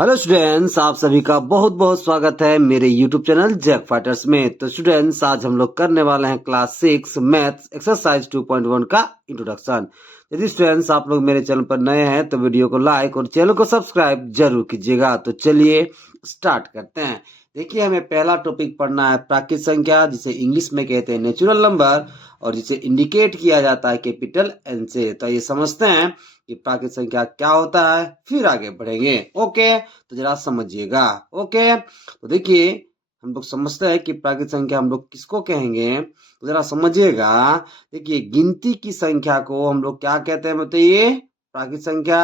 Hello students, आप सभी का बहुत बहुत स्वागत है मेरे यूट्यूब चैनल जैक फाइटर्स में। तो स्टूडेंट्स, आज हम लोग करने वाले हैं क्लास 6 मैथ्स एक्सरसाइज 2.1 का इंट्रोडक्शन। यदि स्टूडेंट्स आप लोग मेरे चैनल पर नए हैं तो वीडियो को लाइक और चैनल को सब्सक्राइब जरूर कीजिएगा। तो चलिए स्टार्ट करते हैं। देखिए, हमें पहला टॉपिक पढ़ना है प्राकृत संख्या, जिसे इंग्लिश में कहते हैं नेचुरल नंबर, और जिसे इंडिकेट किया जाता है कैपिटल एन से। तो ये समझते हैं कि प्राकृत संख्या क्या होता है, फिर आगे बढ़ेंगे। ओके, तो जरा समझिएगा। ओके, तो देखिए, हम लोग समझते हैं कि प्राकृत संख्या हम लोग किसको कहेंगे, तो जरा समझिएगा। देखिए, गिनती की संख्या को हम लोग क्या कहते हैं बताइए, प्राकृत संख्या।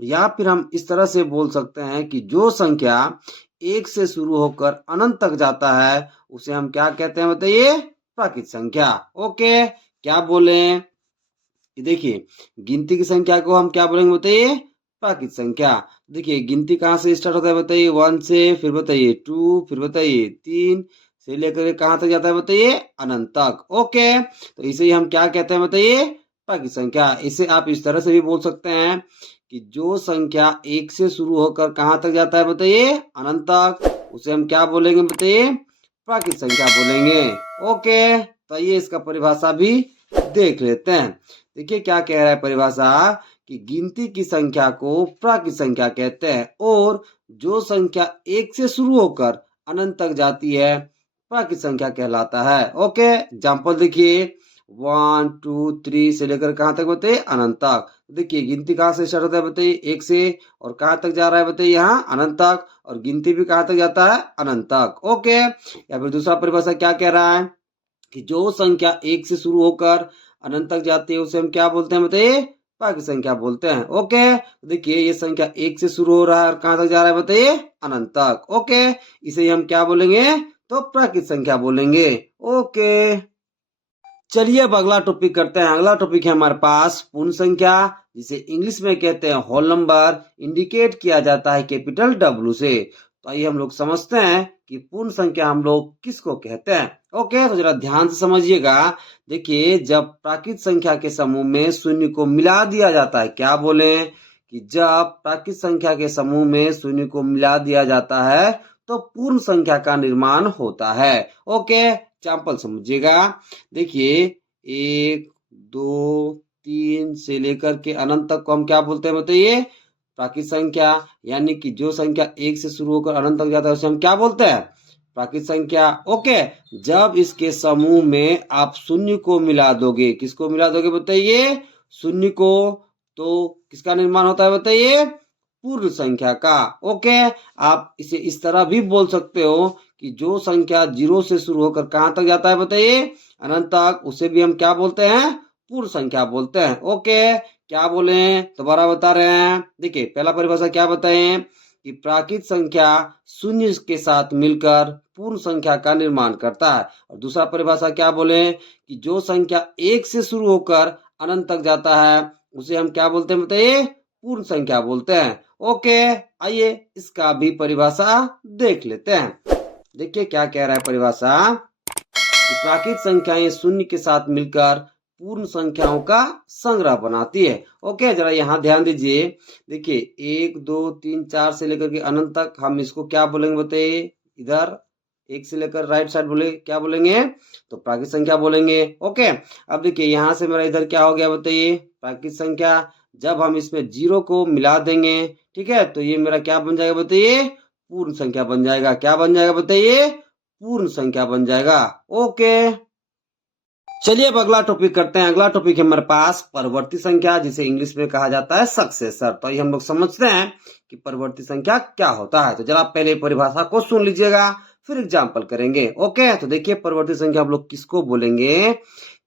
या फिर हम इस तरह से बोल सकते हैं कि जो संख्या एक से शुरू होकर अनंत तक जाता है उसे हम क्या कहते हैं बताइए, प्राकृत संख्या। ओके, क्या बोले, देखिए, गिनती की संख्या को हम क्या बोलेंगे बताइए, प्राकृत संख्या। देखिए, गिनती कहाँ से स्टार्ट होता है बताइए, 1 से, फिर बताइए 2, फिर बताइए 3 से लेकर कहाँ तक जाता है बताइए, अनंत तक। ओके, तो इसे ही हम क्या कहते हैं बताइए, प्राकृत संख्या। इसे आप इस तरह से भी बोल सकते हैं कि जो संख्या एक से शुरू होकर कहाँ तक जाता है बताइए, अनंत तक, उसे हम क्या बोलेंगे बताइए, प्राकृत संख्या बोलेंगे। ओके, तो ये इसका परिभाषा भी देख लेते हैं। देखिए, क्या कह रहा है परिभाषा, कि गिनती की संख्या को प्राकृत संख्या कहते हैं, और जो संख्या एक से शुरू होकर अनंत तक जाती है प्राकृत संख्या कहलाता है। ओके, एग्जाम्पल देखिए, 1 2 3 से लेकर कहाँ तक बताइए, अनंत तक। देखिए, गिनती कहाँ से स्टार्ट होता है बताइए, एक से, और कहाँ तक जा रहा है बताइए, यहाँ अनंत तक, और गिनती भी कहाँ तक जाता है, अनंत तक। ओके, या फिर दूसरा परिभाषा क्या कह रहा है, कि जो संख्या एक से शुरू होकर अनंत तक जाती है उसे हम क्या बोलते हैं बताइए, प्राकृत संख्या बोलते हैं। ओके, देखिए, ये संख्या एक से शुरू हो रहा है और कहाँ तक जा रहा है बताइए, अनंत तक। ओके, इसे हम क्या बोलेंगे, तो प्राकृत संख्या बोलेंगे। ओके, चलिए अब अगला टॉपिक करते हैं। अगला टॉपिक है हमारे पास पूर्ण संख्या, जिसे इंग्लिश में कहते हैं होल नंबर, इंडिकेट किया जाता है कैपिटल डब्ल्यू से। तो आइए हम लोग समझते हैं कि पूर्ण संख्या हम लोग किसको कहते हैं। ओके, तो जरा ध्यान से समझिएगा। देखिए, जब प्राकृत संख्या के समूह में शून्य को मिला दिया जाता है, क्या बोले, कि जब प्राकृत संख्या के समूह में शून्य को मिला दिया जाता है तो पूर्ण संख्या का निर्माण होता है। ओके, एग्जाम्पल समझिएगा। देखिए, 1 2 3 से लेकर के अनंत तक को हम क्या बोलते हैं बताइए, प्राकृत संख्या। यानी कि जो संख्या एक से शुरू होकर अनंत तक जाता है उसे हम क्या बोलते हैं, प्राकृत संख्या। ओके, जब इसके समूह में आप शून्य को मिला दोगे, किसको मिला दोगे बताइए, शून्य को, तो किसका निर्माण होता है बताइए, पूर्ण संख्या का। ओके, आप इसे इस तरह भी बोल सकते हो कि जो संख्या 0 से शुरू होकर कहाँ तक जाता है बताइए, अनंत तक, उसे भी हम क्या बोलते हैं, पूर्ण संख्या बोलते हैं। ओके, क्या बोले, दोबारा बता रहे हैं। देखिए, पहला परिभाषा क्या बताएं, कि प्राकृत संख्या शून्य के साथ मिलकर पूर्ण संख्या का निर्माण करता है। और दूसरा परिभाषा क्या बोले, कि जो संख्या एक से शुरू होकर अनंत तक जाता है उसे हम क्या बोलते हैं बताइए, पूर्ण संख्या बोलते हैं। ओके, आइए इसका भी परिभाषा देख लेते हैं। देखिए, क्या कह रहा है परिभाषा, कि प्राकृत संख्याएं शून्य के साथ मिलकर पूर्ण संख्याओं का संग्रह बनाती है। ओके, जरा यहाँ ध्यान दीजिए। देखिए, 1 2 3 4 से लेकर के अनंत तक हम इसको क्या बोलेंगे बताइए, इधर एक से लेकर राइट साइड बोले क्या बोलेंगे, तो प्राकृत संख्या बोलेंगे। ओके, अब देखिए, यहाँ से मेरा इधर क्या हो गया बताइए, प्राकृत संख्या। जब हम इसमें 0 को मिला देंगे, ठीक है, तो ये मेरा क्या बन जाएगा बताइए, पूर्ण संख्या बन जाएगा। क्या बन जाएगा बताइए, पूर्ण संख्या बन जाएगा। ओके, चलिए अब अगला टॉपिक करते हैं। अगला टॉपिक है हमारे पास परवर्ती संख्या, जिसे इंग्लिश में कहा जाता है सक्सेसर। तो ये हम लोग समझते हैं कि परवर्ती संख्या क्या होता है। तो जरा पहले परिभाषा को सुन लीजिएगा, फिर एग्जाम्पल करेंगे। ओके, तो देखिए, परवर्ती संख्या हम लोग किसको बोलेंगे,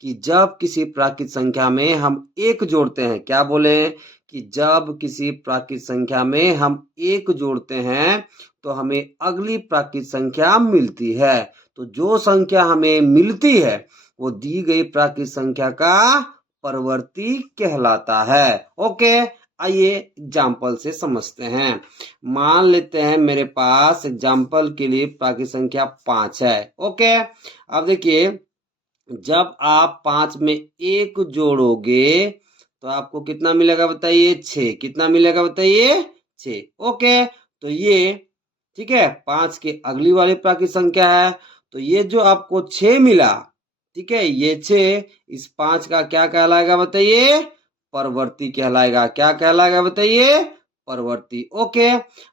कि जब किसी प्राकृत संख्या में हम एक जोड़ते हैं, क्या बोले, कि जब किसी प्राकृत संख्या में हम एक जोड़ते हैं तो हमें अगली प्राकृत संख्या मिलती है। तो जो संख्या हमें मिलती है वो दी गई प्राकृत संख्या का परवर्ती कहलाता है। ओके, आइए एग्जाम्पल से समझते हैं। मान लेते हैं मेरे पास एग्जाम्पल के लिए प्राकृत संख्या 5 है। ओके, अब देखिए, जब आप 5 में एक जोड़ोगे तो आपको कितना मिलेगा बताइए, 6। कितना मिलेगा बताइए, 6। ओके, तो ये ठीक है 5 के अगली वाली प्राकृत संख्या है। तो ये जो आपको 6 मिला, ठीक है, ये 6 इस 5 का क्या कहलाएगा बताइए? परवर्ती कहलाएगा। क्या कहलाएगा बताइए? परवर्ती। ओके,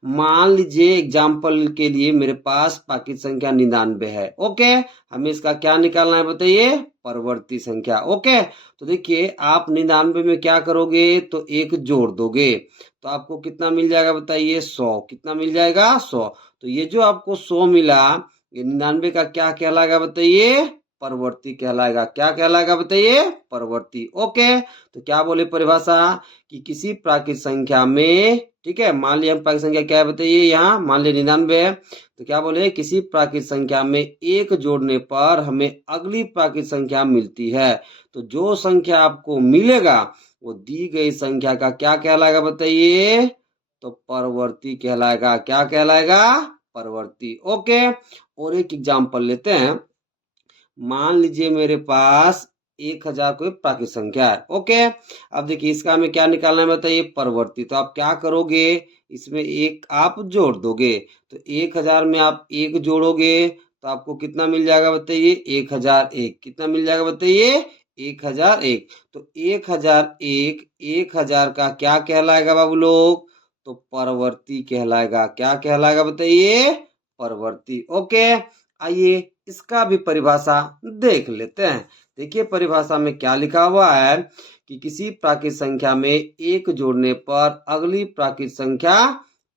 मान लीजिए एग्जाम्पल के लिए मेरे पास प्राकृत संख्या 99 है। ओके, हमें इसका क्या निकालना है बताइए? परवर्ती संख्या। ओके, तो देखिए आप 99 में क्या करोगे? तो एक जोड़ दोगे तो आपको कितना मिल जाएगा बताइए? 100। कितना मिल जाएगा? 100। तो ये जो आपको 100 मिला, ये 99 का क्या कहलाएगा बताइए? परवर्ती कहलाएगा। क्या कहलाएगा बताइए? परवर्ती। ओके, तो क्या बोले परिभाषा कि किसी प्राकृत संख्या में, ठीक है, मान लिया हम प्राकृत संख्या क्या है बताइए? यहाँ मान लिया 99 है, तो क्या बोले? किसी प्राकृत संख्या में एक जोड़ने पर हमें अगली प्राकृत संख्या मिलती है। तो जो संख्या आपको मिलेगा वो दी गई संख्या का क्या कहलाएगा बताइए? तो परवर्ती कहलाएगा। क्या कहलाएगा? परवर्ती। ओके, और एक एग्जाम्पल लेते हैं। मान लीजिए मेरे पास 1000 कोई प्राकृत संख्या है। ओके, अब देखिए इसका हमें क्या निकालना है बताइए? परवर्ती। तो आप क्या करोगे? इसमें एक आप जोड़ दोगे। तो 1000 में आप एक जोड़ोगे तो आपको कितना मिल जाएगा बताइए? 1001। कितना मिल जाएगा बताइए? 1001। तो 1001 1000 का क्या कहलाएगा बाबू लोग? तो परवर्ती कहलाएगा। क्या कहलाएगा बताइए? परवर्ती। ओके, आइए इसका भी परिभाषा देख लेते हैं। देखिए परिभाषा में क्या लिखा हुआ है कि किसी प्राकृत संख्या में एक जोड़ने पर अगली प्राकृत संख्या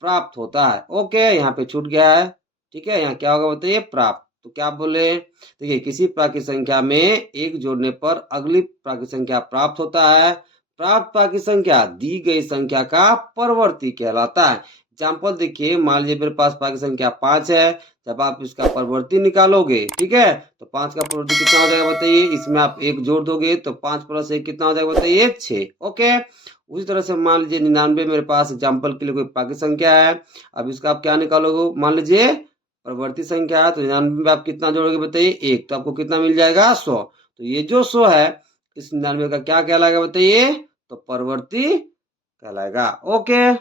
प्राप्त होता है। ओके, यहाँ पे छूट गया है। ठीक है, यहाँ क्या होगा बताइए? प्राप्त। तो क्या बोले? देखिए किसी प्राकृत संख्या में एक जोड़ने पर अगली प्राकृत संख्या प्राप्त होता है। प्राप्त प्राकृत संख्या दी गई संख्या का परवर्ती कहलाता है। एग्जाम्पल देखिए, मान लीजिए मेरे पास प्राकृत संख्या 5 है। जब आप इसका परवर्ती निकालोगे, ठीक है, तो 5 का परवर्ती कितना हो जाएगा बताइए? इसमें आप एक जोड़ दोगे तो 5 + 1 कितना हो जाएगा बताइए? 6। ओके, उसी तरह से मान लीजिए 99 मेरे पास एग्जाम्पल के लिए कोई प्राकृत संख्या है। अब इसका आप क्या निकालोगे? मान लीजिए परवर्ती संख्या है, तो 99 में आप कितना जोड़ोगे बताइए? 1। तो आपको कितना मिल जाएगा? 100। तो ये जो 100 है इस 99 का क्या कहलाएगा बताइए? तो परवर्ती कहलाएगा। ओके,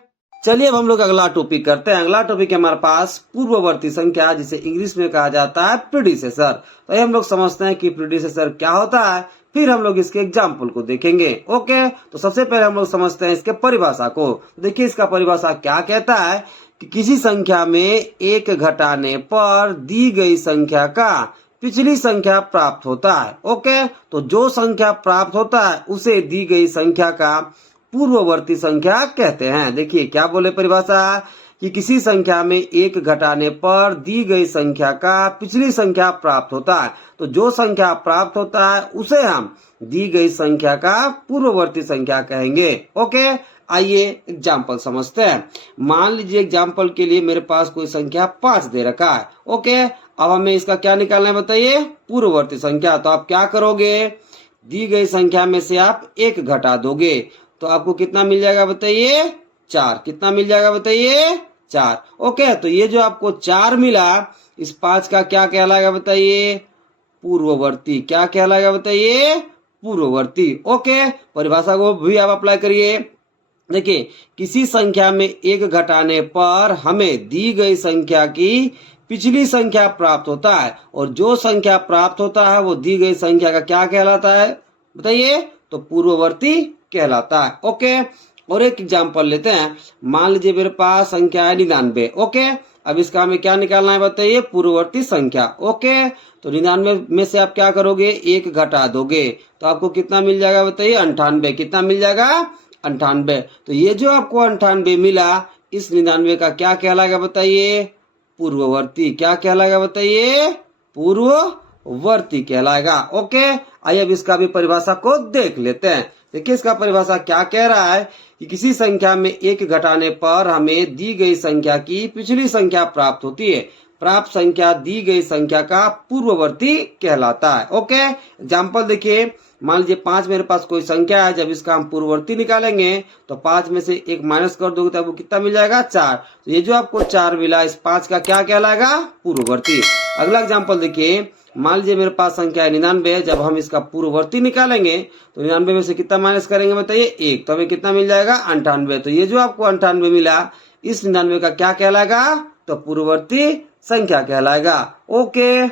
चलिए अब हम लोग अगला टॉपिक करते हैं। अगला टॉपिक है हमारे पास पूर्ववर्ती संख्या, जिसे इंग्लिश में कहा जाता है प्रीडिसेसर। तो ये हम लोग समझते हैं कि प्रीडिसेसर क्या होता है, फिर हम लोग इसके एग्जाम्पल को देखेंगे। ओके, तो सबसे पहले हम लोग समझते हैं इसके परिभाषा को। देखिए इसका परिभाषा क्या कहता है कि किसी संख्या में एक घटाने पर दी गई संख्या का पिछली संख्या प्राप्त होता है। ओके, तो जो संख्या प्राप्त होता है उसे दी गई संख्या का पूर्ववर्ती संख्या कहते हैं। देखिए क्या बोले परिभाषा कि किसी संख्या में एक घटाने पर दी गई संख्या का पिछली संख्या प्राप्त होता है। तो जो संख्या प्राप्त होता है उसे हम दी गई संख्या का पूर्ववर्ती संख्या कहेंगे। ओके, आइए एग्जाम्पल समझते हैं। मान लीजिए एग्जाम्पल के लिए मेरे पास कोई संख्या 5 दे रखा है। ओके, अब हमें इसका क्या निकालना है बताइए? पूर्ववर्ती संख्या। तो आप क्या करोगे? दी गई संख्या में से आप एक घटा दोगे तो आपको कितना मिल जाएगा बताइए? 4। कितना मिल जाएगा बताइए? 4। ओके, तो ये जो आपको 4 मिला इस 5 का क्या कहलाएगा बताइए? पूर्ववर्ती। क्या कहलाएगा बताइए? पूर्ववर्ती। ओके, परिभाषा को भी आप अप्लाई करिए। देखिए किसी संख्या में एक घटाने पर हमें दी गई संख्या की पिछली संख्या प्राप्त होता है, और जो संख्या प्राप्त होता है वो दी गई संख्या का क्या कहलाता है बताइए? तो पूर्ववर्ती कहलाता है। ओके, और एक एग्जाम्पल लेते हैं। मान लीजिए मेरे पास संख्या है 99। ओके, अब इसका हमें क्या निकालना है बताइए? पूर्ववर्ती संख्या। ओके, तो 99 में से आप क्या करोगे? एक घटा दोगे तो आपको कितना मिल जाएगा बताइए? 98। कितना मिल जाएगा? 98। तो ये जो आपको 98 मिला इस 99 का क्या कहलाएगा बताइए? पूर्ववर्ती। क्या कहलाएगा बताइए? पूर्ववर्ती कहलाएगा। ओके, आइए अब इसका भी परिभाषा को देख लेते हैं। देखिए इसका परिभाषा क्या कह रहा है कि किसी संख्या में एक घटाने पर हमें दी गई संख्या की पिछली संख्या प्राप्त होती है। प्राप्त संख्या दी गई संख्या का पूर्ववर्ती कहलाता है। ओके, एग्जाम्पल देखिए, मान लीजिए 5 मेरे पास कोई संख्या है। जब इसका हम पूर्ववर्ती निकालेंगे तो 5 में से एक माइनस कर दोगे तो आपको कितना मिल जाएगा? 4। तो ये जो आपको 4 मिला इस 5 का क्या कहलाएगा? पूर्ववर्ती। अगला एग्जाम्पल देखिए, मान लीजिए मेरे पास संख्या है 99 है। जब हम इसका पूर्ववर्ती निकालेंगे तो 99 में से कितना माइनस करेंगे बताइए? 1। तो हमें कितना मिल जाएगा? 98। तो ये जो आपको 98 मिला इस 99 का क्या कहलाएगा? तो पूर्ववर्ती संख्या कहलाएगा। ओके।